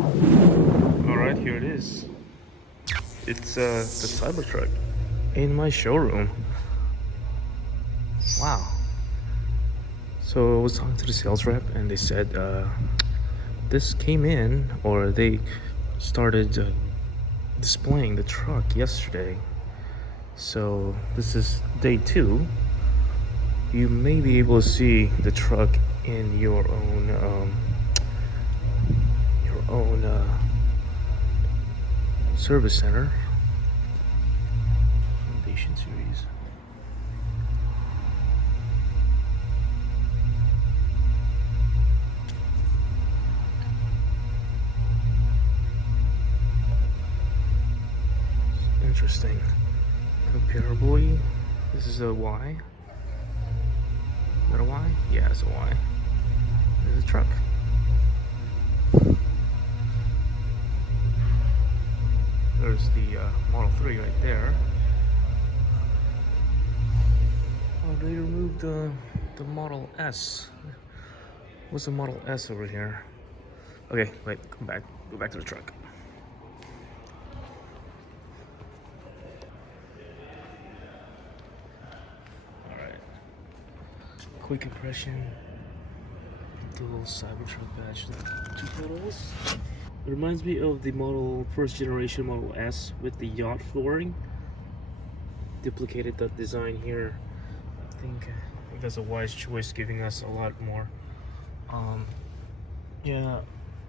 Alright, here it is. It's the Cybertruck in my showroom. Wow. So I was talking to the sales rep and they said this came in, or they started displaying the truck yesterday. So this is day 2. You may be able to see the truck in your own service center. Foundation series. Interesting. Comparably, this is a Y. Is that a Y? Yeah, it's a Y. There's a truck. There's the Model 3 right there. Oh, they removed the Model S. What's the Model S over here? Okay, wait, come back. Go back to the truck. Alright. Quick impression. The little Cybertruck badge. 2 photos. It reminds me of the first generation Model S with the yacht flooring. Duplicated that design here. I think that's a wise choice, giving us a lot more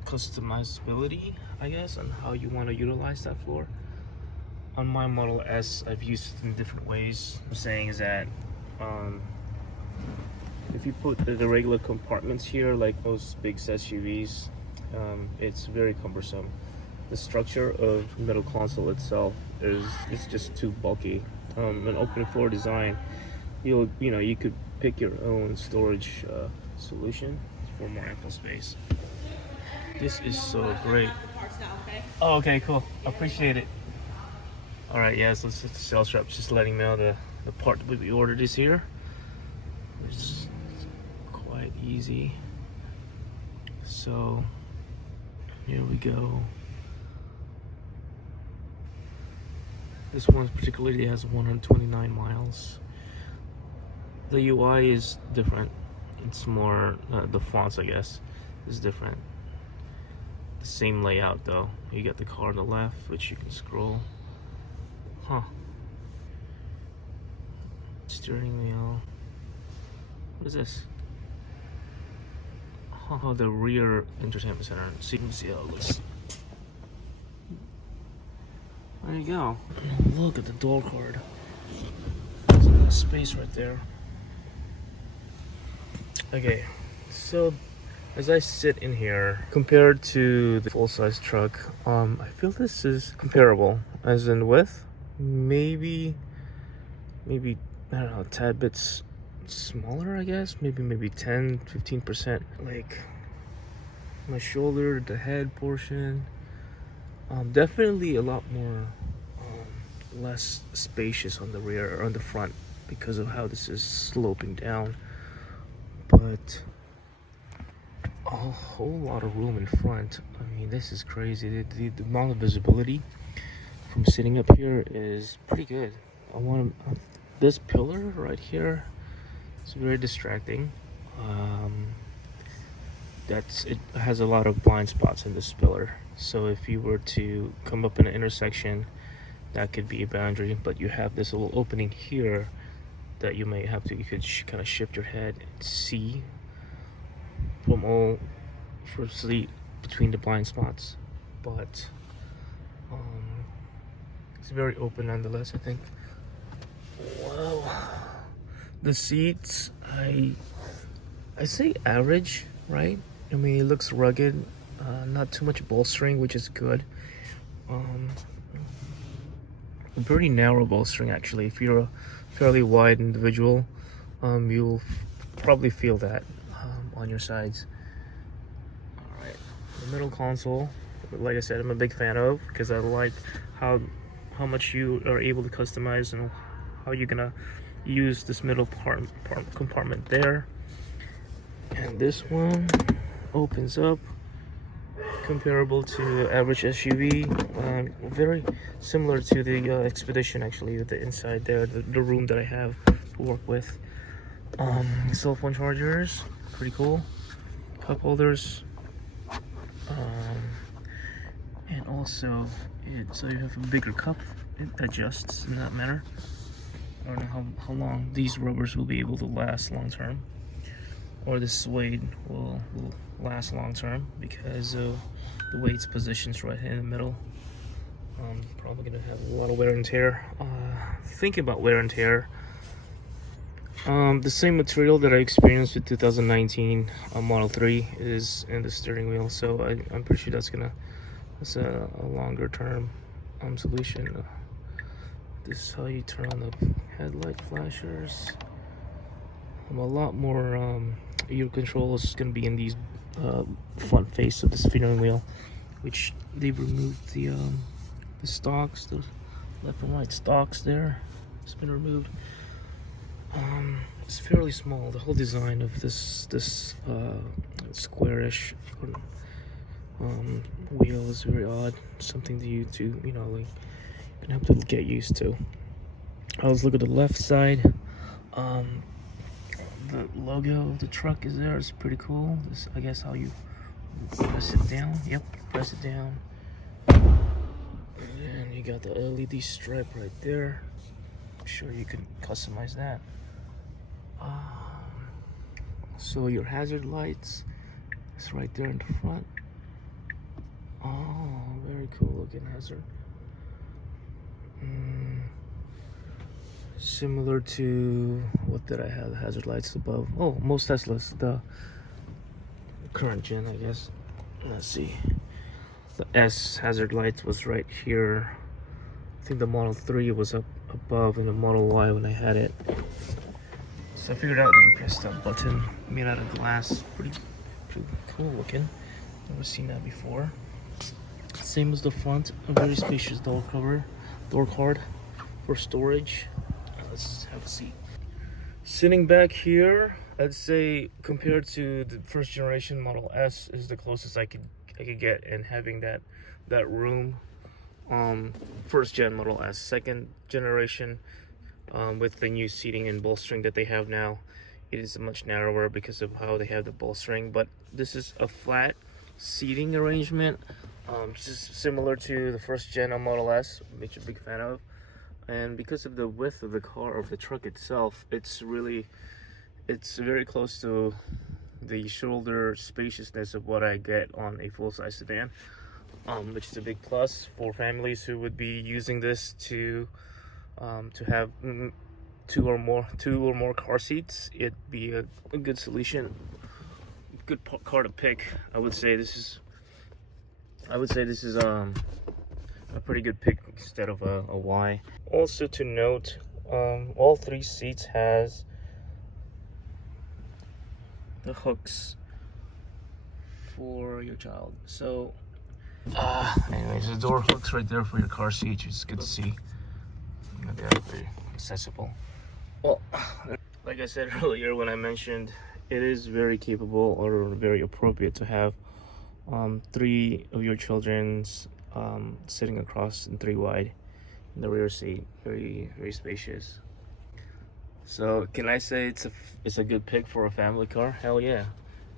customizability, I guess, on how you want to utilize that floor. On my Model S, I've used it in different ways. What I'm saying is that if you put the regular compartments here, like most big SUVs, it's very cumbersome. The structure of the middle console itself is just too bulky. An open floor design, you could pick your own storage solution for more ample space. This is so great. Oh, okay, cool. Appreciate it. All right, yeah, so the sales rep just letting me know the part that we ordered is here. It's quite easy. So here we go. This one particularly has 129 miles. The UI is different. It's more, the fonts, I guess, is different. The same layout though. You got the car on the left, which you can scroll. Huh. Steering wheel. What is this? Oh, the rear entertainment center. So you can see how it looks. There you go. Look at the door card. There's a lot of space right there. Okay, so as I sit in here, compared to the full-size truck, I feel this is comparable, as in width. Maybe I don't know, a tad bit smaller, I guess. Maybe 10-15%. Like my shoulder, the head portion. Definitely a lot more less spacious on the rear or on the front because of how this is sloping down, but a whole lot of room in front. I mean, this is crazy. The amount of visibility from sitting up here is pretty good. I want this pillar right here. It's very distracting. It has a lot of blind spots in this pillar, so if you were to come up in an intersection, that could be a boundary. But you have this little opening here that you could kind of shift your head and see firstly between the blind spots, but it's very open nonetheless, I think. Wow. The seats, I say average, right? I mean, it looks rugged, not too much bolstering, which is good. Pretty narrow bolstering, actually. If you're a fairly wide individual, you'll probably feel that on your sides. All right, the middle console, like I said, I'm a big fan of, because I like how much you are able to customize and how you're gonna use this middle compartment there. And this one opens up comparable to average SUV. Very similar to the Expedition, actually, with the inside there, the room that I have to work with. Cell phone chargers, pretty cool. Cup holders, and also so you have a bigger cup. It adjusts in that manner. I don't know how long these rubbers will be able to last long term, or the suede will last long term, because of the way it's positioned right in the middle. Probably gonna have a lot of wear and tear. Thinking about wear and tear, the same material that I experienced with 2019 Model 3 is in the steering wheel, so I'm pretty sure that's a longer term solution. This is how you turn on the headlight flashers. A lot more ear control is going to be in these front face of the steering wheel, which they've removed the stalks, the left and right stalks there. It's been removed. It's fairly small. The whole design of this squarish wheel is very odd. Something that you know, like, you're gonna have to get used to. Let's look at the left side. The logo of the truck is there. It's pretty cool. This, I guess, how you press it down. Yep, press it down. And you got the LED stripe right there. I'm sure you can customize that. So your hazard lights is right there in the front. Oh, very cool looking hazard. Similar to, what did I have? The hazard lights above. Oh, most Teslas, the current gen, I guess. Let's see. The S hazard light was right here. I think the Model 3 was up above, and the Model Y when I had it. So I figured out that you press that button made out of glass. Pretty cool looking. Never seen that before. Same as the front, a very spacious door card for storage. Let's have a seat. Sitting back here, I'd say compared to the first generation Model S is the closest I could get in having that room. First gen Model S, second generation, with the new seating and bolstering that they have now, it is much narrower because of how they have the bolstering. But this is a flat seating arrangement, just similar to the first gen of Model S, which I'm a big fan of. And because of the width of the car, of the truck itself, it's very close to the shoulder spaciousness of what I get on a full-size sedan, which is a big plus for families who would be using this to have two or more car seats. It'd be a good solution, good car to pick. I would say this is a pretty good pick instead of a Y. Also to note, all three seats has the hooks for your child. So, anyways, the door hooks right there for your car seat, which is good to see. They're very accessible. Well, like I said earlier when I mentioned, it is very capable or very appropriate to have three of your children's sitting across and three wide in the rear seat. Very spacious. So can I say it's a good pick for a family car? Hell yeah,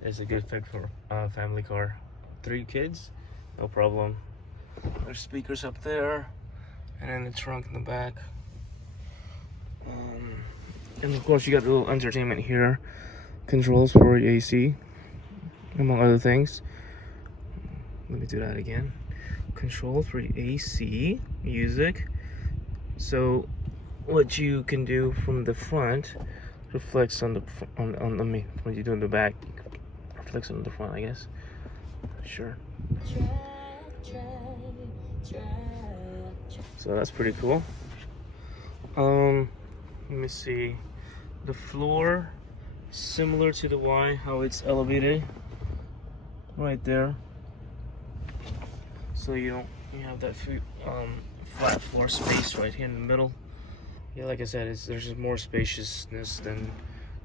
it's a good pick for a family car. 3 kids, no problem. There's speakers up there, and then the trunk in the back. And of course you got a little entertainment here, controls for your AC, among other things. Let me do that again. Controls for AC, music. So what you can do from the front reflects on the when you do in the back, reflects on the front, I guess. Sure. So that's pretty cool. Let me see. The floor, similar to the Y, how it's elevated right there. So you have that flat floor space right here in the middle. Yeah, like I said, there's just more spaciousness than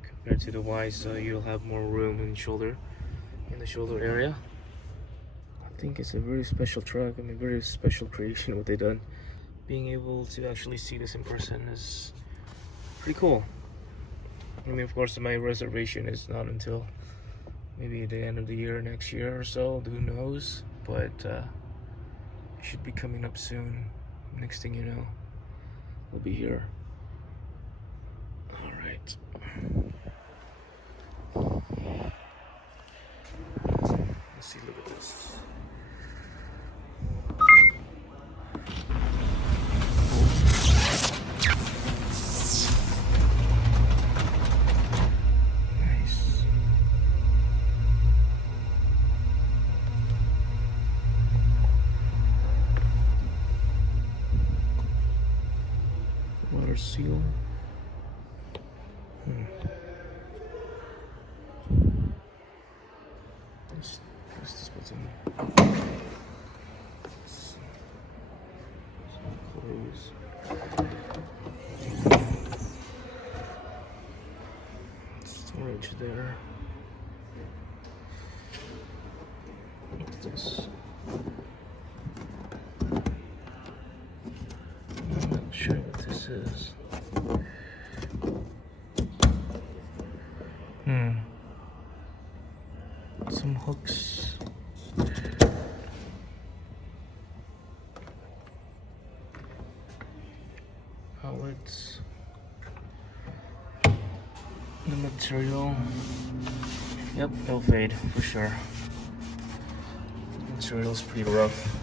compared to the Y, so you'll have more room in the shoulder area. think it's a very special truck. I mean, very special creation what they done. Being able to actually see this in person is pretty cool. I mean, of course, my reservation is not until maybe the end of the year, next year or so, who knows, but it should be coming up soon. Next thing you know, we'll be here. All right. Let's see, look at this. Water seal. Let's press this button. Close. Storage there. What's this? I'm not sure what this is. Some hooks. Outlets. The material. Yep, it'll fade for sure. The material's pretty rough.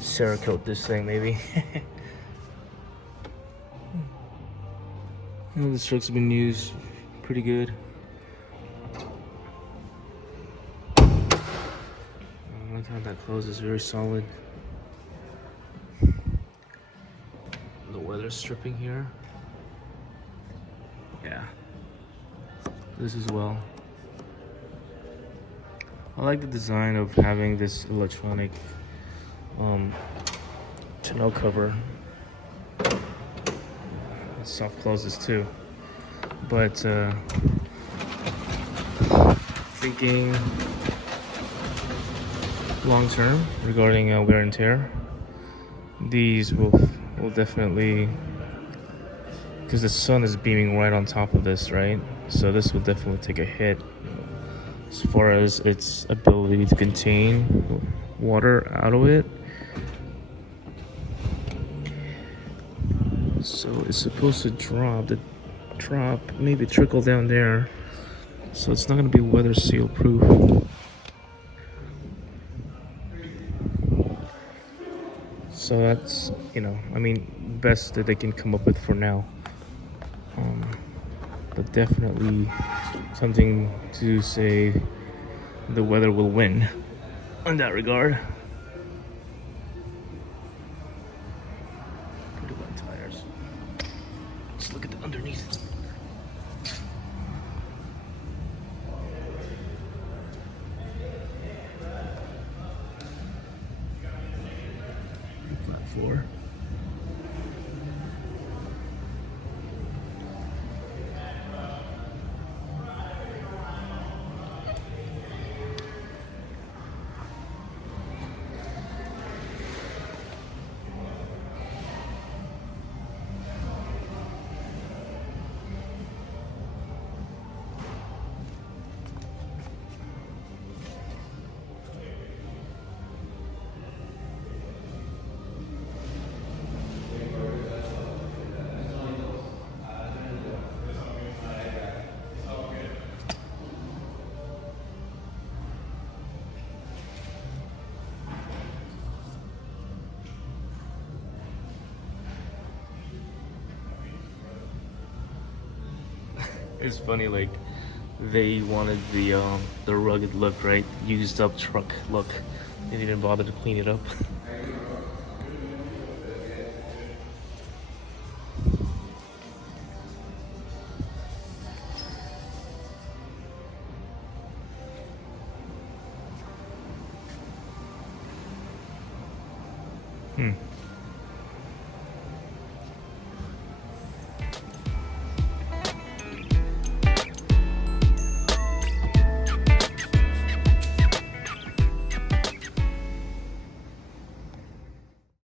Cerakote this thing maybe. The strokes have been used pretty good. I like how that closes, very solid. The weather stripping here. Yeah. This as well. I like the design of having this electronic tonneau cover. Soft closes too, but thinking long term regarding wear and tear, these will definitely, because the sun is beaming right on top of this, right? So this will definitely take a hit as far as its ability to contain water out of it. So it's supposed to drop, maybe trickle down there. So it's not going to be weather seal proof. So that's, I mean, best that they can come up with for now. But definitely something to say the weather will win in that regard. Pretty bad tires. Let's look at the underneath. Flat floor. It's funny, like they wanted the rugged look, right? Used up truck look. They didn't bother to clean it up.